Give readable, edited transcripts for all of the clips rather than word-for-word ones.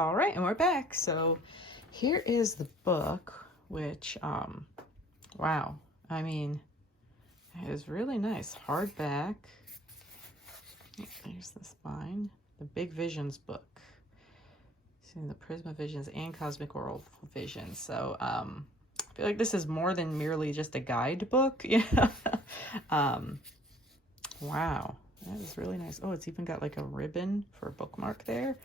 All right, and we're back. So here is the book, which, wow, I mean, it is really nice. Hardback. There's the spine. The Big Visions book. See the Prisma Visions and Cosmic Oral Visions. So, I feel like this is more than merely just a guidebook. Yeah. Wow, that is really nice. Oh, it's even got like a ribbon for a bookmark there.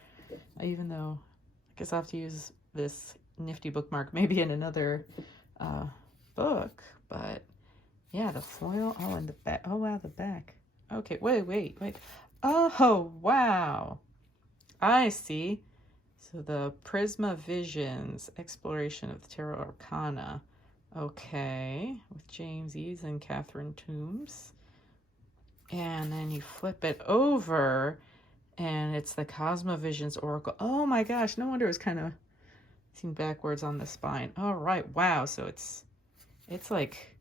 Even though I guess I'll have to use this nifty bookmark maybe in another book, but yeah, the foil. Oh, and the back. Oh, wow, the back. Okay, wait. Oh, wow. I see. So the Prisma Visions, Exploration of the Tarot Arcana. Okay, with James Eads and Catherine Toombs. And then you flip it over, and it's the Cosmovisions Oracle. Oh my gosh, no wonder it was kind of seen backwards on the spine. All right, wow. So it's like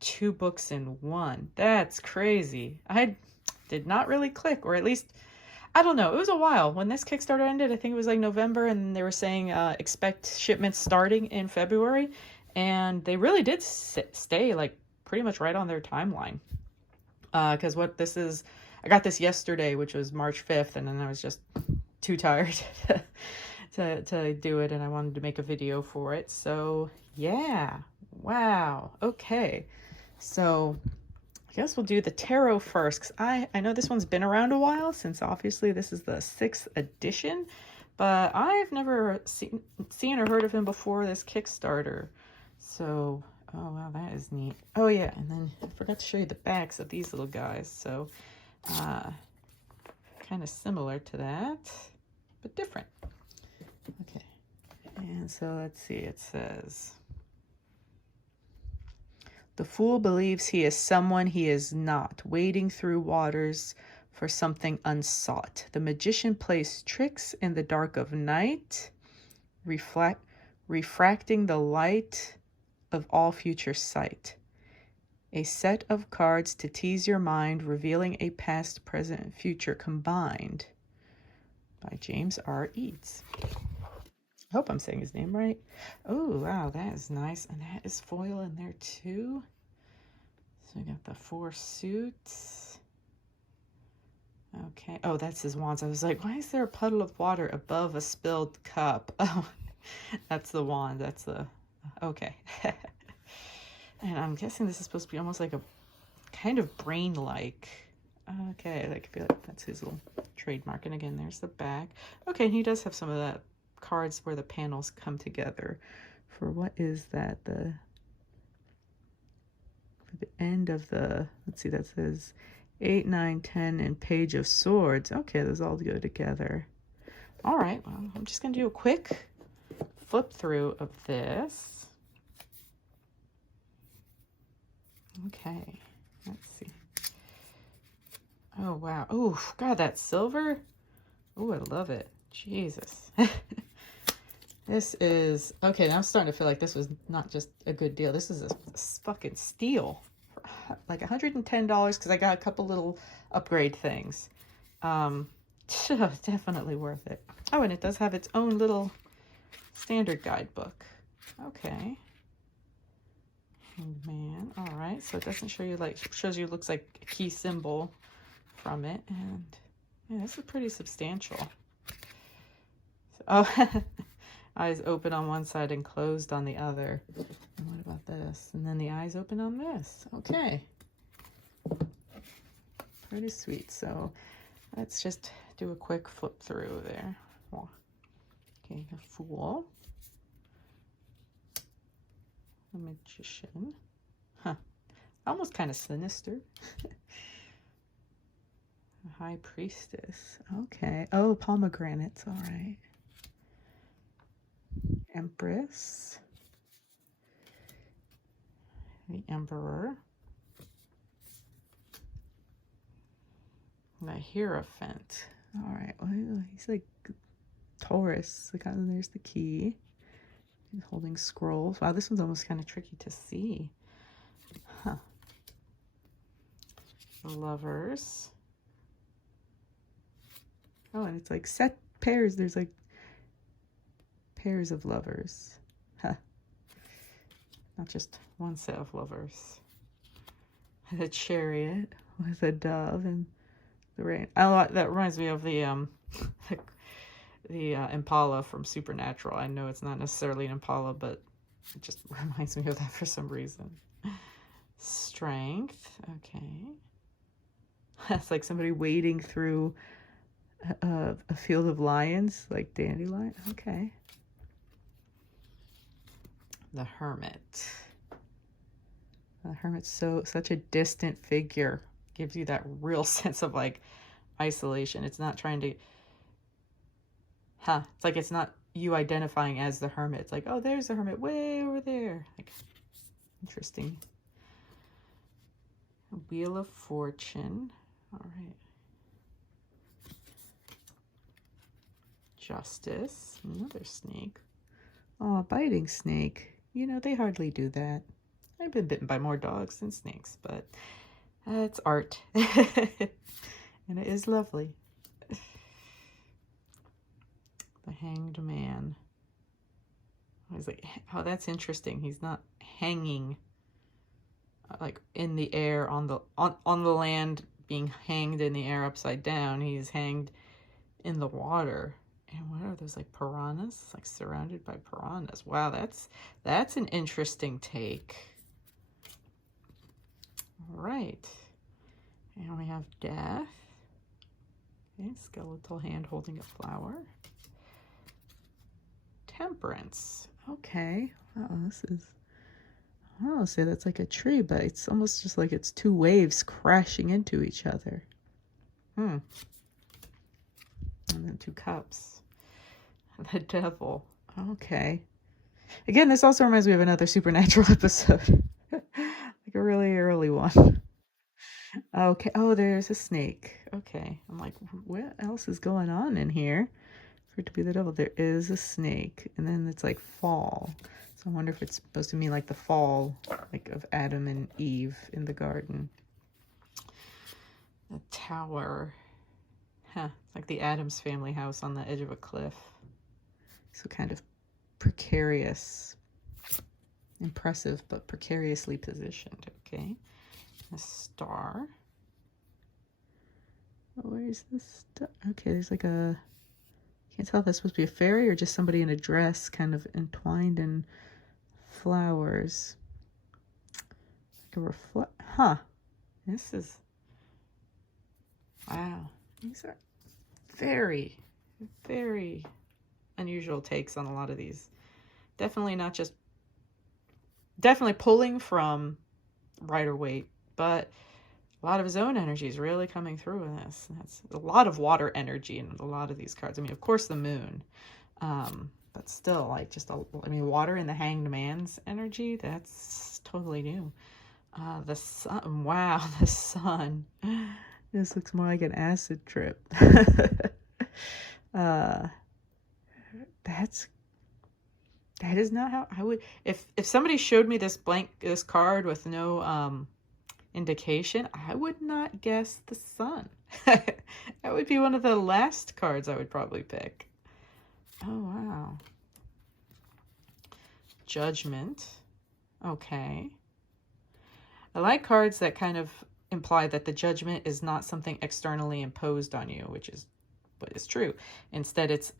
2 books in one. That's crazy. I did not really click, or at least, I don't know. It was a while. When this Kickstarter ended, I think it was like November, and they were saying expect shipments starting in February. And they really did stay like pretty much right on their timeline. Because what this is, I got this yesterday, which was March 5th, and then I was just too tired to do it, and I wanted to make a video for it. So yeah, wow. Okay, so I guess we'll do the tarot first, because I know this one's been around a while, since obviously this is the 6th edition, but I've never seen or heard of him before this Kickstarter. So oh wow, that is neat. Oh yeah, and then I forgot to show you the backs of these little guys. So kind of similar to that, but different. Okay, and so let's see, it says, the fool believes he is someone he is not, wading through waters for something unsought. The magician plays tricks in the dark of night, refracting the light of all future sight. A set of cards to tease your mind, revealing a past, present, and future combined. By James R. Eads. I hope I'm saying his name right. Oh, wow, that is nice. And that is foil in there too. So we got the 4 suits. Okay. Oh, that's his wands. I was like, why is there a puddle of water above a spilled cup? Oh, that's the wand. That's the... Okay. And I'm guessing this is supposed to be almost like a kind of brain-like. Okay, I feel like that's his little trademark. And again, there's the back. Okay, and he does have some of that cards where the panels come together. For what is that? For the end of the, let's see, that says 8, 9, 10, and Page of Swords. Okay, those all go together. All right, well, I'm just going to do a quick flip through of this. Okay, let's see. Oh, wow. Oh, God, that silver. Oh, I love it. Jesus. This is... Okay, now I'm starting to feel like this was not just a good deal. This is a fucking steal. Like $110, because I got a couple little upgrade things. Definitely worth it. Oh, and it does have its own little standard guidebook. Okay. Man, all right. So it doesn't show you, like, shows you, looks like a key symbol from it. And yeah, this is pretty substantial. So, oh, eyes open on one side and closed on the other. And what about this? And then the eyes open on this. Okay. Pretty sweet. So let's just do a quick flip through there. Okay, a fool. A magician. Huh. Almost kind of sinister. A high priestess. Okay. Oh, pomegranates. All right. Empress. The Emperor. The Hierophant. All right. Well, he's like Taurus. There's the key. He's holding scrolls. Wow, this one's almost kind of tricky to see. Huh. The Lovers. Oh, and it's like set pairs. There's like Pairs of lovers. Huh. Not just one set of lovers. The chariot with a dove and the rain. That reminds me of the impala from Supernatural. I know it's not necessarily an impala, but it just reminds me of that for some reason. Strength. Okay. That's like somebody wading through a field of lions, like dandelion. Okay. The Hermit. The Hermit's such a distant figure. Gives you that real sense of like isolation. It's not trying to, it's like it's not you identifying as the Hermit. It's like, oh, there's the Hermit way over there. Like, interesting. Wheel of Fortune. All right. Justice. Another snake. Oh, biting snake. You know, they hardly do that. I've been bitten by more dogs than snakes, but it's art. And it is lovely. The Hanged Man. I was like, oh, that's interesting. He's not hanging like in the air on the land, being hanged in the air upside down. He's hanged in the water. And what are those, like piranhas? Like surrounded by piranhas. Wow, that's an interesting take. All right. And we have Death. Okay, skeletal hand holding a flower. Temperance. Okay. Oh, this is, I don't say that's like a tree, but it's almost just like it's two waves crashing into each other. And then two cups. The Devil. Okay. Again, this also reminds me of another Supernatural episode. Like a really early one. Okay. Oh, there's a snake. Okay. I'm like, what else is going on in here for it to be the devil? There is a snake. And then it's like fall. So I wonder if it's supposed to mean like the fall, like of Adam and Eve in the garden. The Tower. It's like the Addams family house on the edge of a cliff. So kind of precarious. Impressive, but precariously positioned. Okay. A star. Oh, where's the star? Okay, there's like a, can't tell if that's supposed to be a fairy or just somebody in a dress kind of entwined in flowers. Like a this is, wow. These are very, very unusual takes on a lot of these. Definitely pulling from Rider-Waite, but a lot of his own energy is really coming through in this. That's a lot of water energy in a lot of these cards. I mean, of course, the moon, but still, like water in the Hanged Man's energy, that's totally new. The sun, wow, the sun. This looks more like an acid trip. That is not how I would, if somebody showed me this card with no indication, I would not guess the sun. That would be one of the last cards I would probably pick. Oh, wow. Judgment. Okay. I like cards that kind of imply that the judgment is not something externally imposed on you, which is what is true. Instead, it's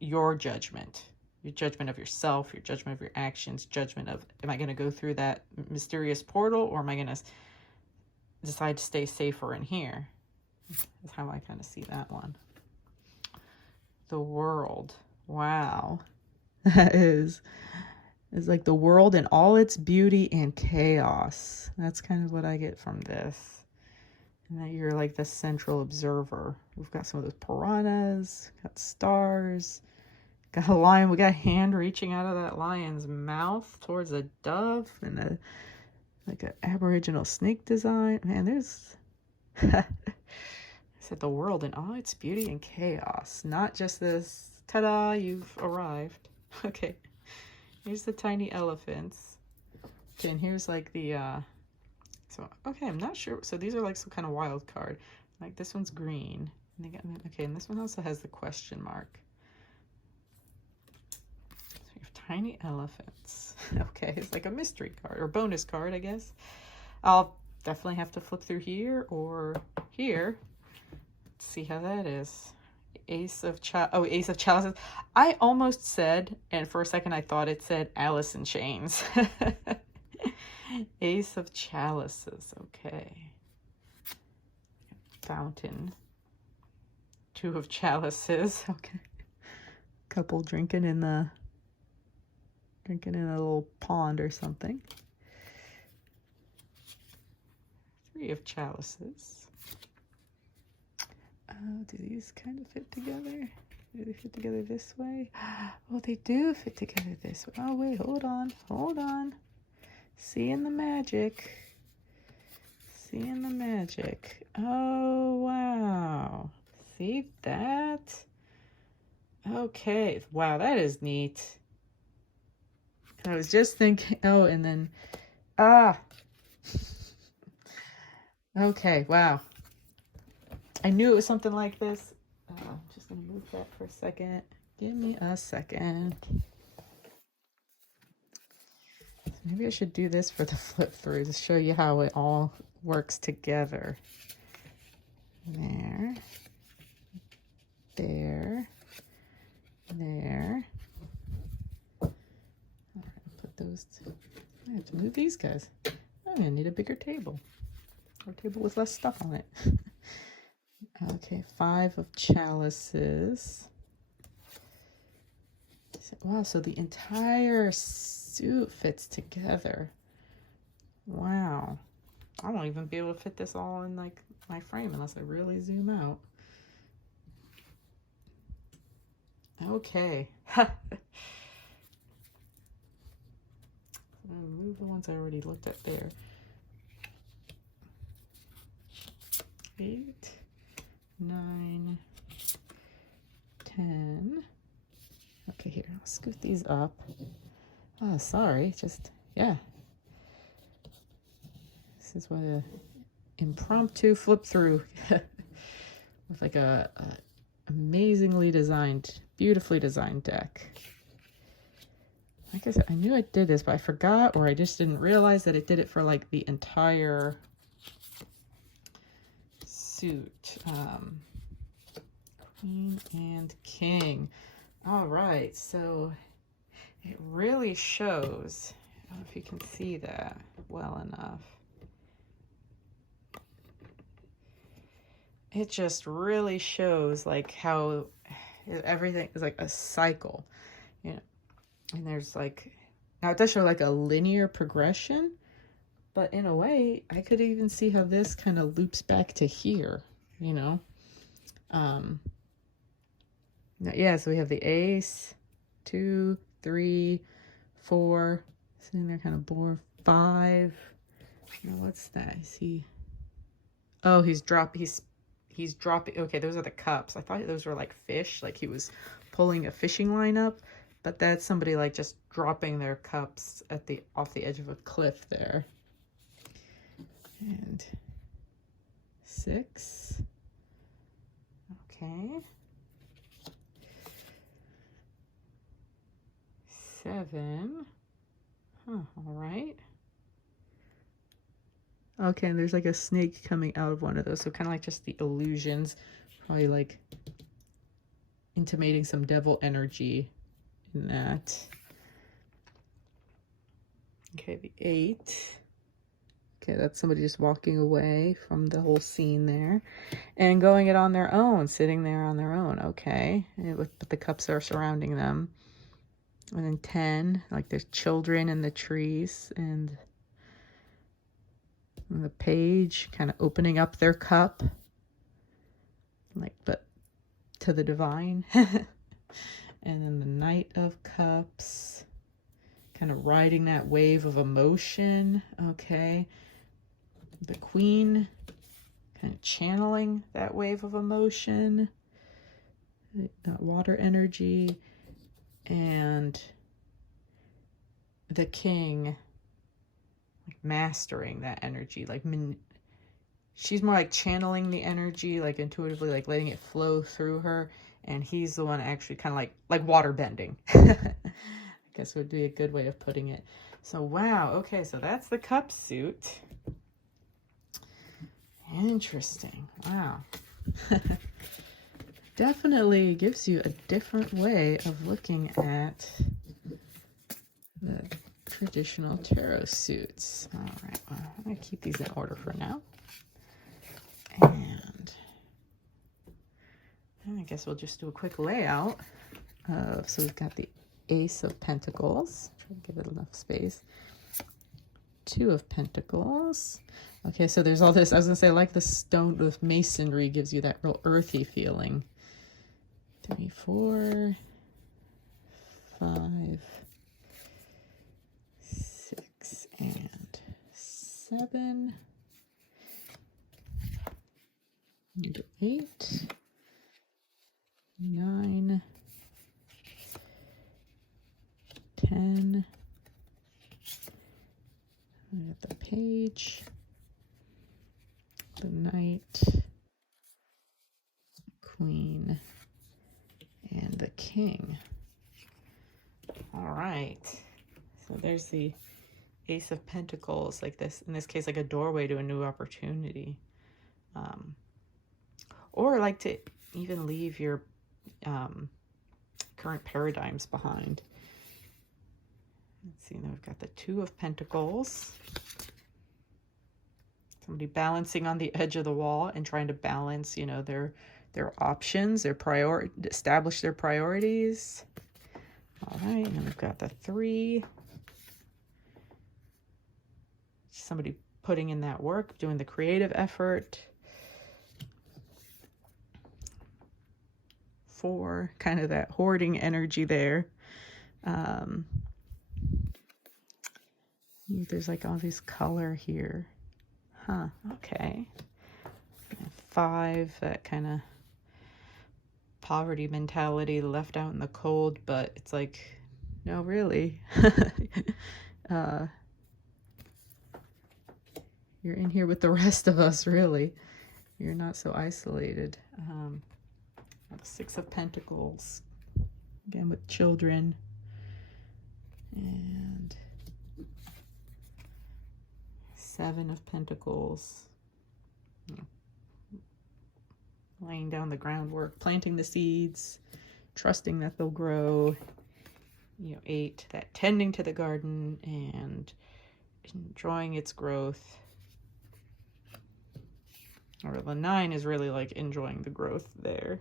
your judgment. Your judgment of yourself, your judgment of your actions, judgment of, am I going to go through that mysterious portal, or am I going to decide to stay safer in here? That's how I kind of see that one. The World. Wow. That is like the world in all its beauty and chaos. That's kind of what I get from this. And that you're like the central observer. We've got some of those piranhas, got stars, got a lion. We got a hand reaching out of that lion's mouth towards a dove, and like an aboriginal snake design. Man, there's I said the world in all its beauty and chaos. Not just this, ta-da, you've arrived. Okay. Here's the tiny elephants. Okay, and here's like the so okay, I'm not sure. So these are like some kind of wild card. Like this one's green. And they got, okay, and this one also has the question mark. Tiny elephants. Okay, it's like a mystery card or bonus card, I guess. I'll definitely have to flip through here or here. Let's see how that is. Ace of Chalices. I almost said, and for a second I thought it said Alice in Chains. Ace of Chalices. Okay. Fountain. Two of Chalices. Okay. Couple drinking in a little pond or something. Three of Chalices. Do these kind of fit together? Do they fit together this way? Oh, they do fit together this way. Oh, wait, hold on. Seeing the magic. Oh, wow. See that? Okay. Wow, that is neat. I was just thinking, oh, and then, okay, wow. I knew it was something like this. I'm just going to move that for a second. Give me a second. Maybe I should do this for the flip through to show you how it all works together. There. All right, put those. I have to move these guys. I'm going to need a bigger table. Or a table with less stuff on it. Okay, 5 of Chalices. Wow, so the entire suit fits together. Wow. I won't even be able to fit this all in like my frame unless I really zoom out. Okay. Move the ones I already looked at there. 8, 9, 10. Okay, here, I'll scoot these up. Oh, sorry, just, yeah. This is what a impromptu flip through with like a amazingly designed, beautifully designed deck. Like I said, I knew I did this, but I forgot, or I just didn't realize that it did it for like the entire suit. Queen and King. All right, so it really shows. I don't know if you can see that well enough. It just really shows like how everything is like a cycle, you know. And there's like, now it does show like a linear progression, but in a way, I could even see how this kind of loops back to here, you know. Yeah, so we have the ace, 2, 3, 4, sitting there kind of bored, 5. Now what's that? Is he? Oh, he's dropping. Okay, those are the cups. I thought those were like fish, like he was pulling a fishing line up, but that's somebody like just dropping their cups at off the edge of a cliff there. And 6. Okay. 7. Huh, all right. Okay, and there's like a snake coming out of one of those, so kind of like just the illusions, probably like intimating some devil energy in that. Okay, the 8. Okay, that's somebody just walking away from the whole scene there and going it on their own, sitting there on their own. Okay, but the cups are surrounding them. And then 10, like there's children in the trees, and the page kind of opening up their cup, like, but to the divine. And then the Knight of Cups, kind of riding that wave of emotion. Okay. The Queen, kind of channeling that wave of emotion, that water energy. And the King, like mastering that energy, like she's more like channeling the energy, like intuitively, like letting it flow through her, and he's the one actually kind of like water bending, guess would be a good way of putting it. So, wow. Okay, so that's the cup suit. Interesting. Wow. Definitely gives you a different way of looking at the traditional tarot suits. All right, well, I'm going to keep these in order for now. And I guess we'll just do a quick layout. So we've got the Ace of Pentacles. Try to give it enough space. Two of Pentacles. Okay, so there's all this. I was going to say, like the stone with masonry gives you that real earthy feeling. 3, 4, 5, 6, and 7, and 8, 9, 10. I got the Page, the Knight, Queen, and the King. All right, so there's the Ace of Pentacles, like this, in this case, like a doorway to a new opportunity. Or like to even leave your current paradigms behind. Let's see, now we've got the Two of Pentacles. Somebody balancing on the edge of the wall and trying to balance, you know, their options, their establish their priorities. All right, and then we've got the 3. Somebody putting in that work, doing the creative effort. 4, kind of that hoarding energy there. There's like all this color here. Huh, okay. And 5, that kind of poverty mentality, left out in the cold, but it's like, no, really. You're in here with the rest of us, really. You're not so isolated. The 6 of Pentacles, again with children. And 7 of Pentacles, laying down the groundwork, planting the seeds, trusting that they'll grow. 8, that tending to the garden and enjoying its growth. Or the 9 is really like enjoying the growth there.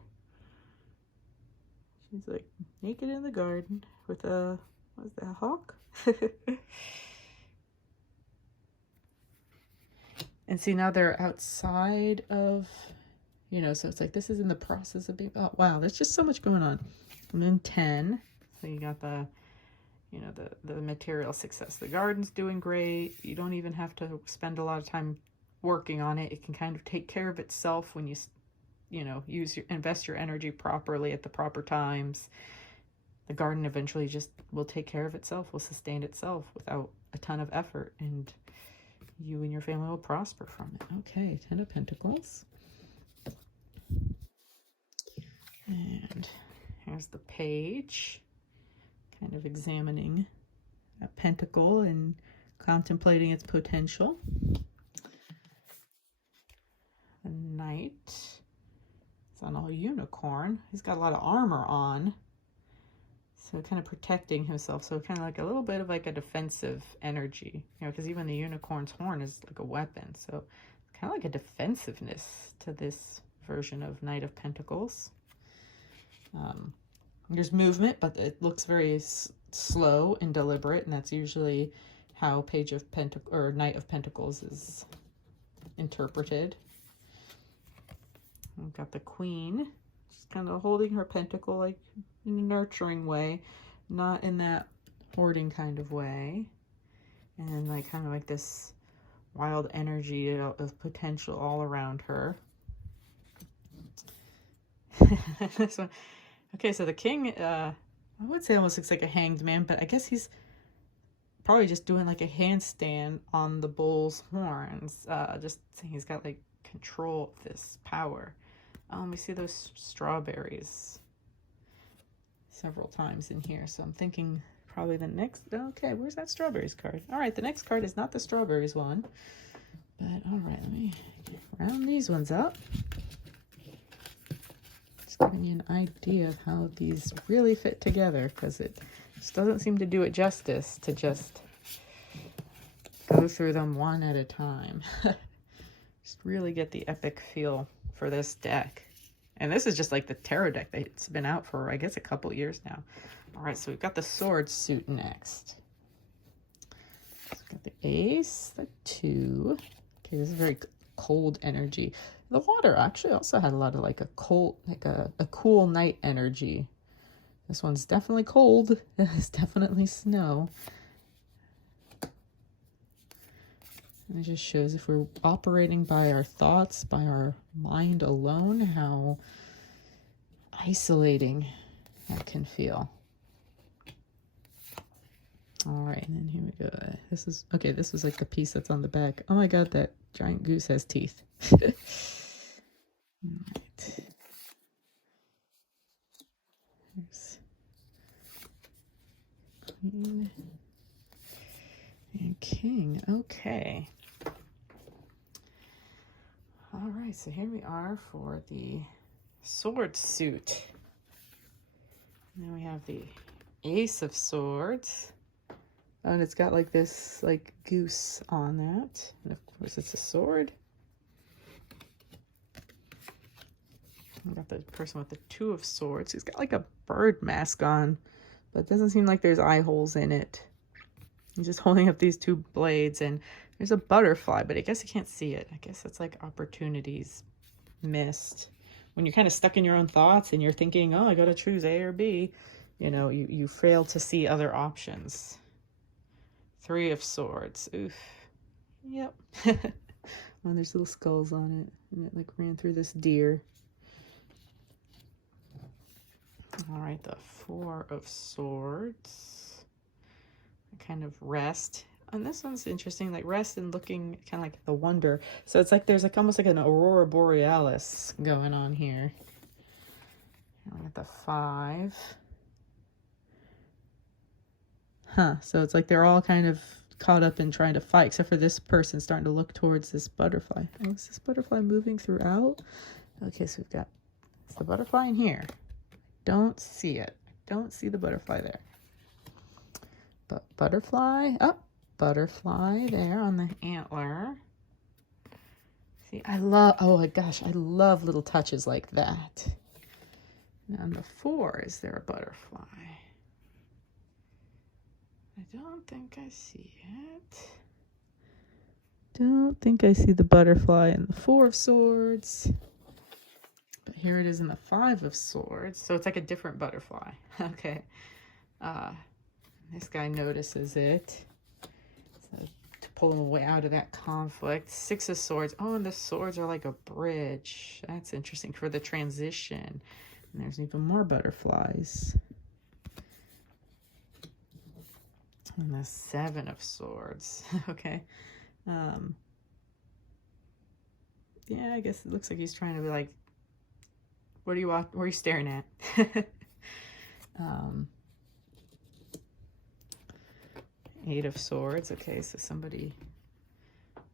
She's like naked in the garden with a, what is that, a hawk? And see, now they're outside of, so it's like this is in the process of being, oh, wow, there's just so much going on. And then 10, so you got the, the material success. The garden's doing great. You don't even have to spend a lot of time working on it. It can kind of take care of itself when you invest your energy properly at the proper times. The garden eventually just will take care of itself, will sustain itself without a ton of effort, and you and your family will prosper from it. Okay, 10 of Pentacles. And here's the Page, kind of examining a pentacle and contemplating its potential. The Knight, it's on a unicorn. He's got a lot of armor on, so kind of protecting himself. So kind of like a little bit of like a defensive energy, because even the unicorn's horn is like a weapon. So kind of like a defensiveness to this version of Knight of Pentacles. There's movement, but it looks very slow and deliberate, and that's usually how Page of Pentacles or Knight of Pentacles is interpreted. We've got the Queen. She's kind of holding her pentacle like in a nurturing way, not in that hoarding kind of way. And like kind of like this wild energy of potential all around her. This one. Okay, so the King, I would say almost looks like a hanged man, but I guess he's probably just doing like a handstand on the bull's horns. Just saying he's got like control of this power. We see those strawberries several times in here, so I'm thinking probably the next. Okay, where's that strawberries card? All right, the next card is not the strawberries one. But all right, let me round these ones up. Just giving you an idea of how these really fit together, because it just doesn't seem to do it justice to just go through them one at a time. Just really get the epic feel for this deck. And this is just like the tarot deck that's been out for, I guess, a couple years now. All right, so we've got the sword suit next. So we've got the ace, the 2. Okay, this is very cold energy. The water actually also had a lot of like a cold, like a cool night energy. This one's definitely cold. It's definitely snow. And it just shows if we're operating by our thoughts, by our mind alone, how isolating that can feel. All right, and then here we go. This is, okay, this is like the piece that's on the back. Oh my God, that giant goose has teeth. All right. There's Queen and King. Okay. All right, so here we are for the sword suit. Now we have the Ace of Swords. And it's got like this like goose on that. And of course it's a sword. We got the person with the 2 of Swords. He's got like a bird mask on, but it doesn't seem like there's eye holes in it. He's just holding up these 2 blades, and there's a butterfly, but I guess you can't see it. I guess it's like opportunities missed. When you're kind of stuck in your own thoughts and you're thinking, oh, I gotta choose A or B, you know, you fail to see other options. 3 of Swords. Oof. Yep. Oh, there's little skulls on it, and it like ran through this deer. All right, the 4 of Swords. Kind of rest. And this one's interesting, like rest and looking kind of like the wonder. So it's like there's like almost like an aurora borealis going on here. And we got the 5. Huh, so it's like they're all kind of caught up in trying to fight, except for this person starting to look towards this butterfly. Oh, is this butterfly moving throughout? Okay, so we've got, it's the butterfly in here. Don't see it. Don't see the butterfly there. But butterfly, oh, butterfly there on the antler. See, I love, oh my gosh, I love little touches like that. And on the 4, is there a butterfly? I don't think I see it. Don't think I see the butterfly in the 4 of Swords. But here it is in the 5 of Swords. So it's like a different butterfly. Okay. This guy notices it. So to pull him away out of that conflict. 6 of Swords. Oh, and the swords are like a bridge. That's interesting for the transition. And there's even more butterflies. And the 7 of Swords. Okay. Yeah, I guess it looks like he's trying to be like, what are you staring at? 8 of Swords. Okay, so somebody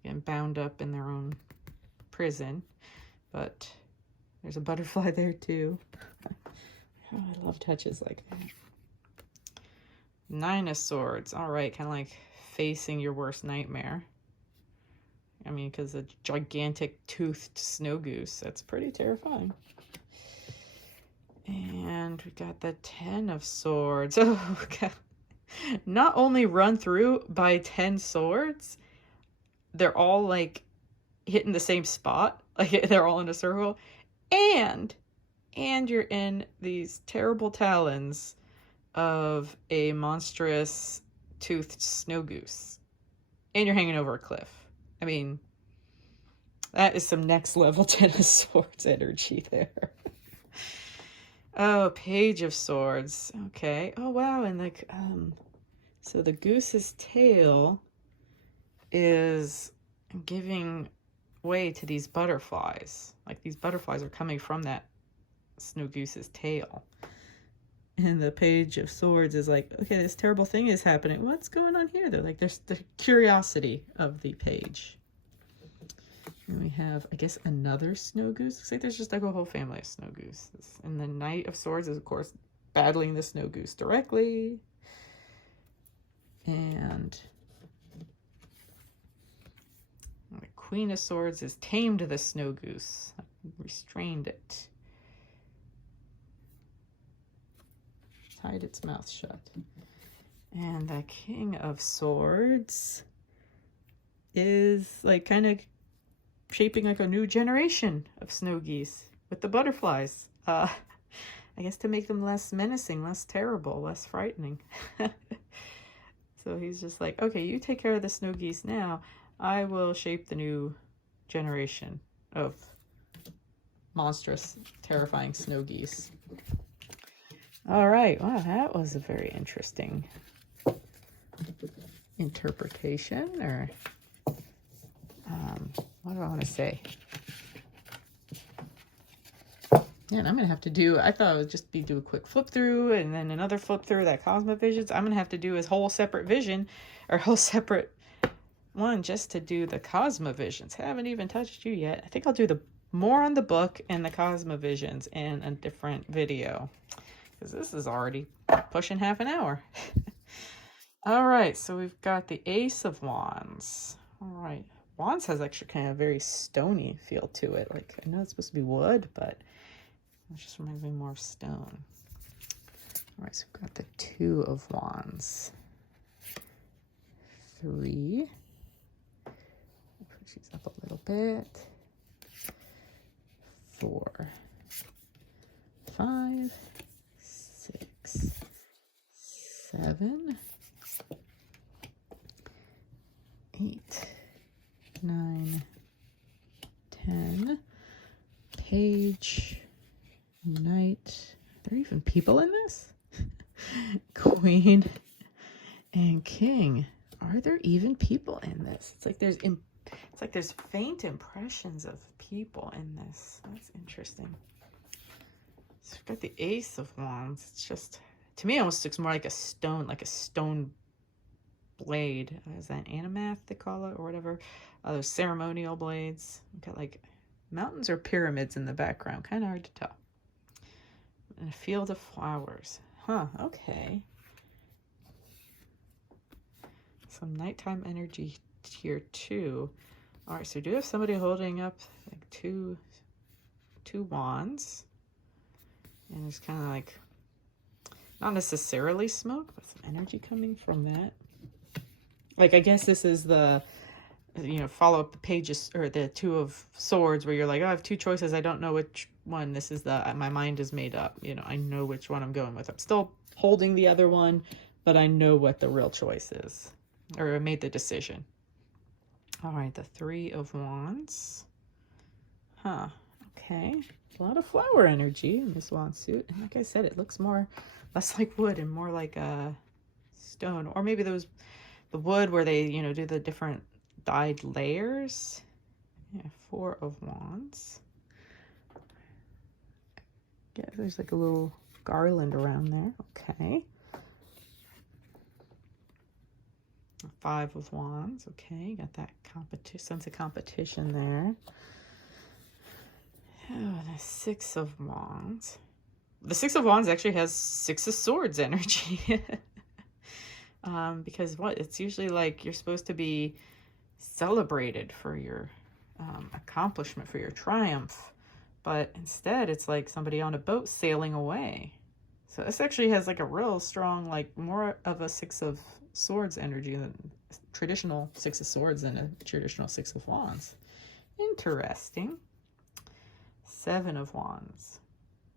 getting bound up in their own prison, but there's a butterfly there too. Oh, I love touches like that. 9 of Swords. All right, kind of like facing your worst nightmare. I mean, because a gigantic toothed snow goose, that's pretty terrifying. And we got the 10 of Swords. Oh, God. Not only run through by 10 swords, they're all like hitting the same spot. Like they're all in a circle. And you're in these terrible talons of a monstrous toothed snow goose. And you're hanging over a cliff. I mean, that is some next level 10 of Swords energy there. Oh, Page of Swords. Okay. Oh, wow. And like, so the goose's tail is giving way to these butterflies. Like these butterflies are coming from that snow goose's tail. And the Page of Swords is like, okay, this terrible thing is happening. What's going on here? They're like, there's the curiosity of the page. And we have, I guess, another snow goose. Looks like there's just like a whole family of snow gooses. And the Knight of Swords is, of course, battling the snow goose directly. And the Queen of Swords has tamed the snow goose, restrained it, tied its mouth shut. And the King of Swords is like kind of shaping like a new generation of snow geese with the butterflies. I guess to make them less menacing, less terrible, less frightening. So he's just like, okay, you take care of the snow geese now. I will shape the new generation of monstrous, terrifying snow geese. All right, wow, that was a very interesting interpretation, or what do I want to say? Yeah, and I'm going to have to do, I thought it would just be do a quick flip through and then another flip through that Cosmovisions. I'm going to have to do his whole separate vision, or whole separate one just to do the Cosmovisions. Haven't even touched you yet. I think I'll do the more on the book and the Cosmovisions in a different video, because this is already pushing half an hour. All right, so we've got the Ace of Wands. All right, Wands has actually kind of a very stony feel to it. Like, I know it's supposed to be wood, but it just reminds me more of stone. All right, so we've got the Two of Wands. 3. Push these up a little bit. 4, 5, 6, 7, 8, 9, 10. Page, Knight. Are there even people in this? Queen and King. Are there even people in this? It's like there's faint impressions of people in this. That's interesting. So we've got the Ace of Wands. It's just, to me, it almost looks more like a stone blade. Is that animath they call it, or whatever? Those ceremonial blades. We've got like mountains or pyramids in the background. Kind of hard to tell. And a field of flowers. Huh, okay. Some nighttime energy here too. All right, so we do have somebody holding up like two wands. And there's kind of like, not necessarily smoke, but some energy coming from that. Like, I guess this is the, you know, follow up the pages, or the Two of Swords, where you're like, oh, I have two choices. I don't know which one. This is the, my mind is made up. You know, I know which one I'm going with. I'm still holding the other one, but I know what the real choice is, or I made the decision. All right, the Three of Wands. Huh, okay. A lot of flower energy in this wand suit. And like I said, it looks less like wood and more like a stone. Or maybe the wood where they, you know, do the different dyed layers. Yeah, Four of Wands. Yeah, there's like a little garland around there. Okay. Five of Wands. Okay, got that sense of competition there. Oh, the Six of Wands. The Six of Wands actually has Six of Swords energy. Because it's usually like you're supposed to be celebrated for your accomplishment, for your triumph. But instead, it's like somebody on a boat sailing away. So this actually has like a real strong, like more of a Six of Swords energy than traditional Six of Swords than a traditional Six of Wands. Interesting. Seven of Wands.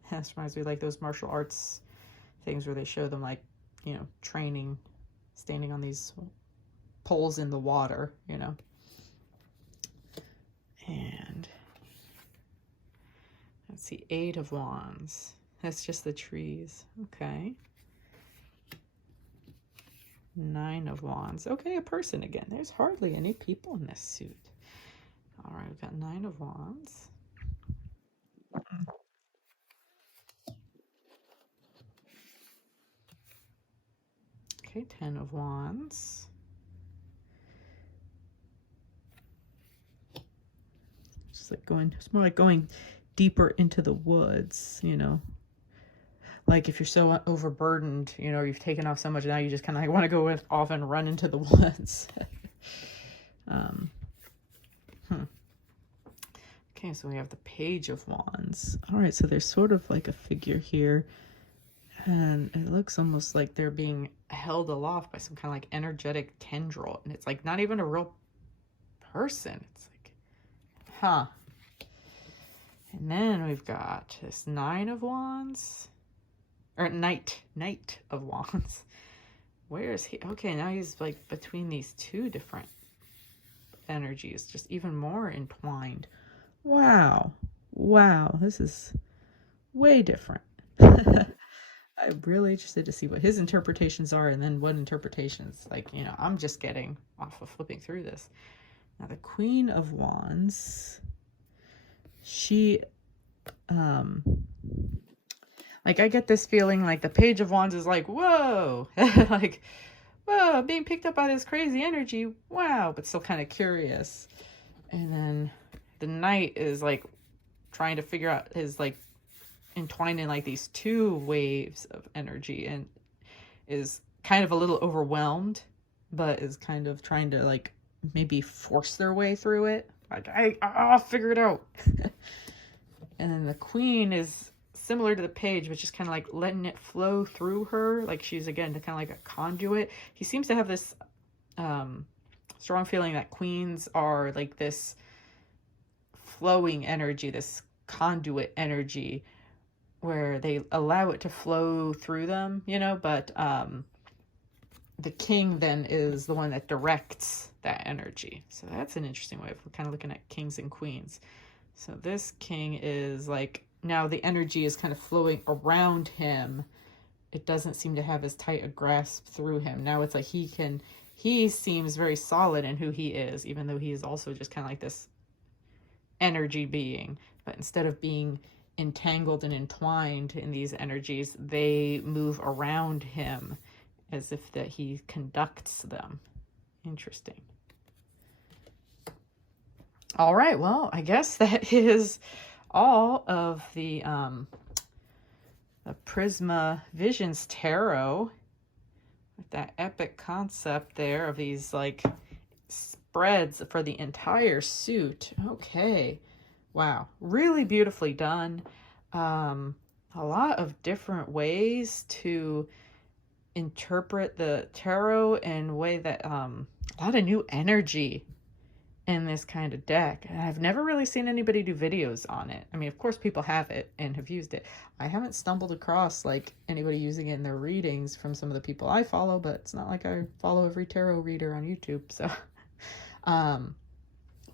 This reminds me of like those martial arts things where they show them like, you know, training, standing on these poles in the water, you know. And let's see, Eight of Wands. That's just the trees. Okay. Nine of Wands. Okay, a person again. There's hardly any people in this suit. All right, we've got Nine of Wands. Okay, 10 of Wands. Just like going, it's more like going deeper into the woods, you know. Like if you're so overburdened, you know, you've taken off so much, now you just kind of like want to go off and run into the woods. Okay, so we have the Page of Wands. All right, so there's sort of like a figure here, and it looks almost like they're being held aloft by some kind of like energetic tendril, and it's like not even a real person. It's like, huh. And then we've got this Nine of Wands, or Knight of Wands. Where is he? Okay, now he's like between these two different energies, just even more entwined. Wow. Wow, this is way different. I'm really interested to see what his interpretations are, and then what interpretations, like, you know, I'm just getting off of flipping through this. Now, the Queen of Wands, she, like, I get this feeling like the Page of Wands is like, whoa, like, whoa, being picked up by this crazy energy, wow, but still kind of curious. And then the Knight is like trying to figure out his, like, entwined in like these two waves of energy, and is kind of a little overwhelmed, but is kind of trying to like maybe force their way through it. Like, I'll figure it out. And then the Queen is similar to the Page, but just kind of like letting it flow through her. Like she's, again, kind of like a conduit. He seems to have this strong feeling that queens are like this flowing energy, this conduit energy, where they allow it to flow through them, you know, but the king then is the one that directs that energy. So that's an interesting way of kind of looking at kings and queens. So this king is like, now the energy is kind of flowing around him. It doesn't seem to have as tight a grasp through him. Now it's like he seems very solid in who he is, even though he is also just kind of like this energy being. But instead of being entangled and entwined in these energies, they move around him as if that he conducts them. Interesting. All right, well, I guess that is all of the Prisma Visions Tarot, with that epic concept there of these like spreads for the entire suit. Okay, wow, really beautifully done. A lot of different ways to interpret the tarot in a way that a lot of new energy in this kind of deck. And I've never really seen anybody do videos on it. I mean, of course people have it and have used it. I haven't stumbled across like anybody using it in their readings from some of the people I follow, but it's not like I follow every tarot reader on YouTube. So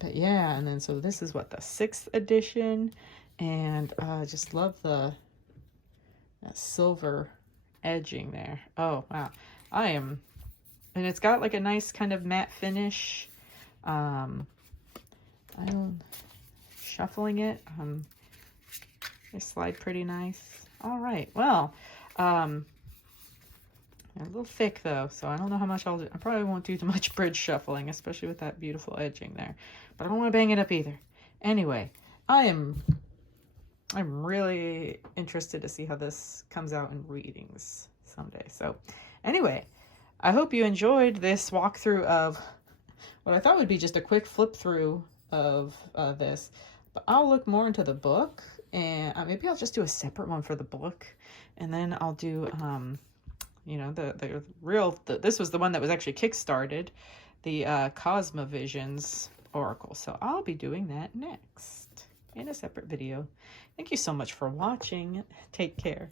but yeah, and then so this is what, the 6th edition, and just love that silver edging there. Oh wow, and it's got like a nice kind of matte finish. I'm shuffling it. They slide pretty nice. All right, well, a little thick though, so I don't know how much I'll do. I probably won't do too much bridge shuffling, especially with that beautiful edging there, but I don't want to bang it up either. Anyway, I'm really interested to see how this comes out in readings someday. So anyway, I hope you enjoyed this walkthrough of what I thought would be just a quick flip through of this, but I'll look more into the book, and maybe I'll just do a separate one for the book, and then I'll do you know, this was the one that was actually kickstarted, the Cosmovisions Oracle. So I'll be doing that next in a separate video. Thank you so much for watching. Take care.